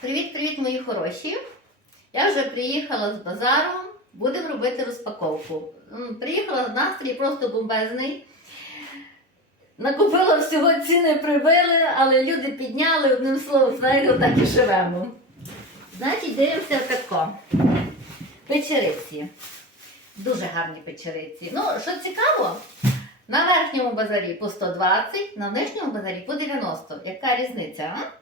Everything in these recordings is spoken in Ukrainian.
Привіт-привіт, мої хороші! Я вже приїхала з базару, будемо робити розпаковку. Приїхала настрій просто бомбезний. Накупила всього ціни прибили, але люди підняли одним словом, знаєте, отак і живемо. Значить, дивимося тако. Печериці. Дуже гарні печериці. Ну, що цікаво, на верхньому базарі по 120, на нижньому базарі по 90. Яка різниця, а?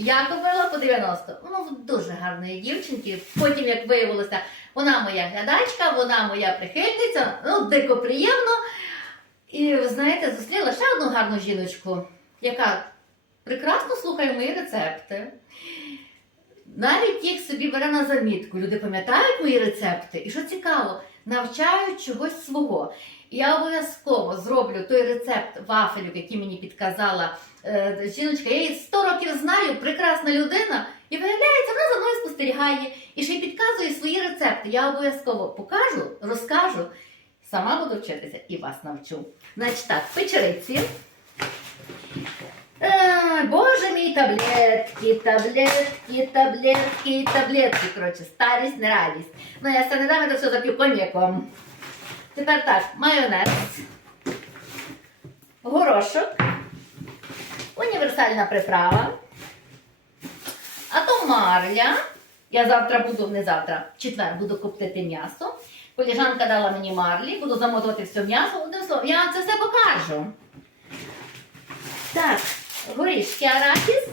Я купила по 90. Ну, в дуже гарної дівчинки. Потім, як виявилося, вона моя глядачка, вона моя прихильниця, ну, дико приємно. І ви знаєте, зустріла ще одну гарну жіночку, яка прекрасно слухає мої рецепти. Навіть їх собі бере на замітку. Люди пам'ятають мої рецепти, і що цікаво, навчають чогось свого. І я обов'язково зроблю той рецепт вафелів, який мені підказала е, жіночка. Я її 100 років знаю, прекрасна людина. І виявляється, вона за мною спостерігає і ще й підказує свої рецепти. Я обов'язково покажу, розкажу. Сама буду вчитися і вас навчу. Значить так, печериці. Е, Боже мій, таблетки, таблетки, таблетки, таблетки. Коротше, старість, не радість. Ну, я це не це все зап'ю коньяком. Тепер так, майонез, горошок, універсальна приправа, а то марля. Я завтра буду, не завтра, четвер буду коптити м'ясо. Коліжанка дала мені марлі, буду замотувати все м'ясо. Одним словом, я це все покажу. Так, горішки арахіс,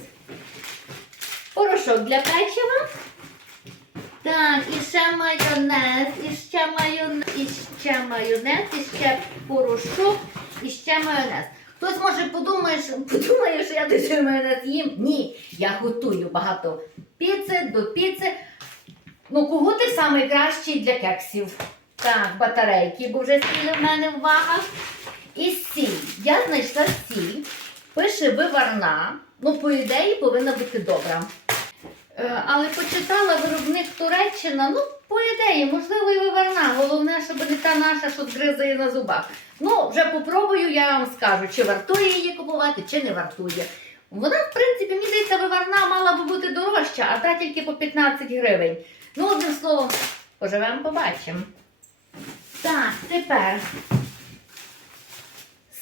порошок для печива. Так, і ще майонез, і ще майонез, і ще майонез, і ще порошок, і ще майонез. Хтось може подумає, що, подумає, що я дуже майонез їм. Ні, я готую багато піци до піци. Ну, кугути найкращий для кексів. Так, батарейки, бо вже сіли в мене в вагах. І сіль. Я знайшла сіль. Пише виварна. Ну, по ідеї, повинна бути добра. Е, Але почитала виробник Туреччина, ну, по ідеї, можливо, і виварна. Головне, щоб не та наша, що згризає на зубах. Ну, вже попробую, я вам скажу, чи вартує її купувати, чи не вартує. Вона, в принципі, мені здається, виварна мала би бути дорожча, а та тільки по 15 гривень. Ну, одним словом, поживемо, побачимо. Так, тепер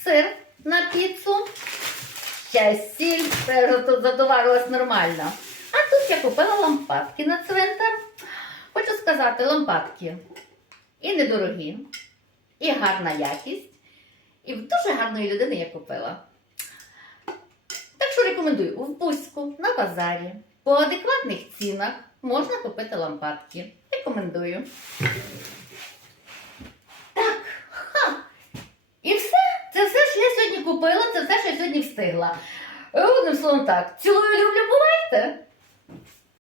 сир на піцу. Ще сіль, це нормально. А тут я купила лампадки на цвинтар. Хочу сказати, лампадки і недорогі, і гарна якість, і в дуже гарної людини я купила. Так що рекомендую в Бузьку, на базарі. По адекватних цінах можна купити лампадки. Рекомендую. Так, ха. І все. Це все, що я сьогодні купила, це все, що я сьогодні встигла. Е, Одним словом так, цілую, люблю, бувайте!